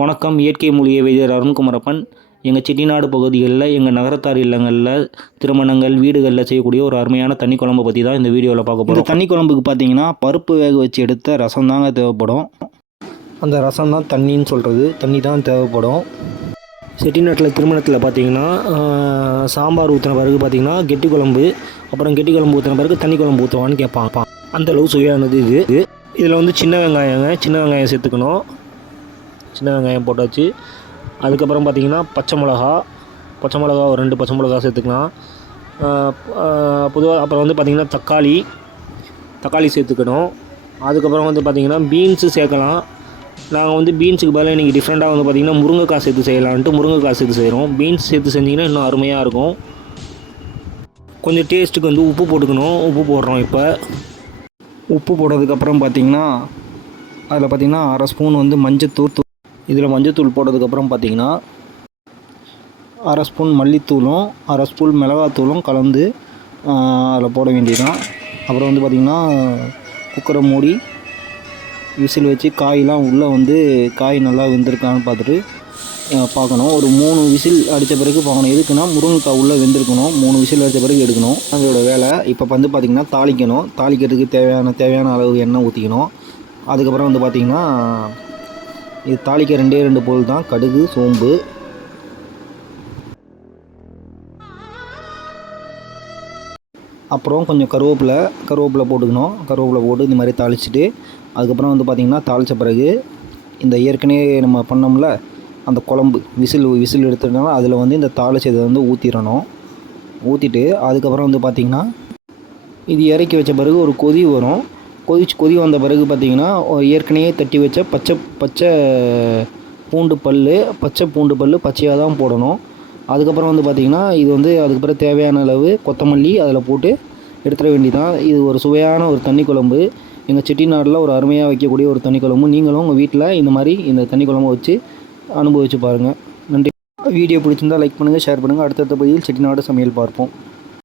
வணக்கம். இயற்கை மூலிகை வைத்தியர் அருண்குமரப்பன். எங்கள் செட்டிநாடு பகுதிகளில் எங்கள் நகரத்தார் இல்லங்களில் திருமணங்கள் வீடுகளில் செய்யக்கூடிய ஒரு அருமையான தண்ணி குழம்பு பற்றி தான் இந்த வீடியோவில் பார்க்க போகிறோம் தண்ணி குழம்புக்கு பார்த்தீங்கன்னா பருப்பு வேக வச்சு எடுத்த ரசம் தாங்க தேவைப்படும். அந்த ரசம் தான் தண்ணின்னு சொல்கிறது தண்ணி தான் தேவைப்படும். செட்டிநாட்டில் திருமணத்தில் பார்த்தீங்கன்னா சாம்பார் ஊற்றின பிறகு பார்த்தீங்கன்னா கெட்டி குழம்பு அப்புறம் கெட்டி குழம்பு ஊற்றின பிறகு தண்ணி குழம்பு ஊற்றுவான்னு கேட்பான். அந்த அளவு சுவையானது இது. இதில் வந்து சின்ன வெங்காயங்க சின்ன வெங்காயம் சேர்த்துக்கணும். சின்ன வெங்காயம் போட்டாச்சு. அதுக்கப்புறம் பார்த்தீங்கன்னா பச்சை மிளகா பச்சை மிளகா ஒரு ரெண்டு பச்சை மிளகா சேர்த்துக்கலாம். பொதுவாக அப்புறம் வந்து பார்த்திங்கன்னா தக்காளி தக்காளி சேர்த்துக்கணும். அதுக்கப்புறம் வந்து பார்த்திங்கன்னா பீன்ஸு சேர்க்கலாம். நாங்கள் வந்து பீன்ஸுக்கு பதிலாக இன்றைக்கி டிஃப்ரெண்ட்டாக வந்து பார்த்திங்கன்னா முருங்கைக்காய் சேர்த்து செய்யலான்ட்டு முருங்கைக்காய் சேர்த்து செய்கிறோம் பீன்ஸ் சேர்த்து செஞ்சிங்கன்னா இன்னும் அருமையாக இருக்கும். கொஞ்சம் டேஸ்ட்டுக்கு வந்து உப்பு போட்டுக்கணும். உப்பு போடுறோம் இப்போ. உப்பு போட்டதுக்கப்புறம் பார்த்திங்கன்னா அதில் பார்த்தீங்கன்னா அரை ஸ்பூன் வந்து மஞ்சத்தூள் இதில் மஞ்சத்தூள் போட்டதுக்கப்புறம் பார்த்திங்கன்னா அரை ஸ்பூன் மல்லித்தூளும் அரை ஸ்பூன் மிளகாத்தூளும் கலந்து அதில் போட வேண்டியதுதான். அப்புறம் வந்து பார்த்திங்கன்னா குக்கரை மூடி விசில் வச்சு காயெலாம் உள்ளே வந்து காய் நல்லா வெந்திருக்கான்னு பார்த்துட்டு பார்க்கணும். ஒரு மூணு விசில் அடித்த பிறகு பார்க்கணும். எதுக்குன்னா முருங்கைக்காய் உள்ளே வெந்திருக்கணும். மூணு விசில் அடித்த பிறகு எடுக்கணும். அதோட வேலை இப்போ வந்து பார்த்திங்கன்னா தாளிக்கணும். தாளிக்கிறதுக்கு தேவையான தேவையான அளவு எண்ணெய் ஊற்றிக்கணும். அதுக்கப்புறம் வந்து பார்த்திங்கன்னா இது தாளிக்க ரெண்டே ரெண்டு பொருள் தான். கடுகு சோம்பு. அப்புறம் கொஞ்சம் கருவேப்பிலை கருவேப்பிலை போட்டுக்கணும். கருவேப்பிலை போட்டு இந்த மாதிரி தாளிச்சிட்டு அதுக்கப்புறம் வந்து பார்த்திங்கன்னா தாளித்த பிறகு இந்த ஏற்கனவே நம்ம பண்ணோம்ல அந்த குழம்பு விசில் விசில் எடுத்துட்டோம்னா அதில் வந்து இந்த தாளிச்சதை வந்து ஊற்றிடணும் ஊற்றிட்டு அதுக்கப்புறம் வந்து பார்த்திங்கன்னா இது இறக்கி வச்ச பிறகு ஒரு கொதி வரும். கொதிச்சு கொதி வந்த பிறகு பார்த்திங்கன்னா ஏற்கனவே தட்டி வச்ச பச்சை பச்சை பூண்டு பல் பச்சை பூண்டு பல் பச்சையாக தான் போடணும். அதுக்கப்புறம் வந்து பார்த்திங்கன்னா இது வந்து அதுக்கப்புறம் தேவையான அளவு கொத்தமல்லி அதில் போட்டு எடுத்துட வேண்டிதான். இது ஒரு சுவையான ஒரு தண்ணி குழம்பு. எங்கள் செட்டிநாட்டில் ஒரு அருமையாக வைக்கக்கூடிய ஒரு தண்ணி குழம்பு. நீங்களும் உங்கள் வீட்டில் இந்த மாதிரி இந்த தண்ணி குழம்பு வச்சு அனுபவிச்சு பாருங்கள் நன்றி. வீடியோ பிடிச்சிருந்தா லைக் பண்ணுங்கள் ஷேர் பண்ணுங்கள் அடுத்தடுத்த பதிவில் செட்டிநாடு சமையல் பார்ப்போம்.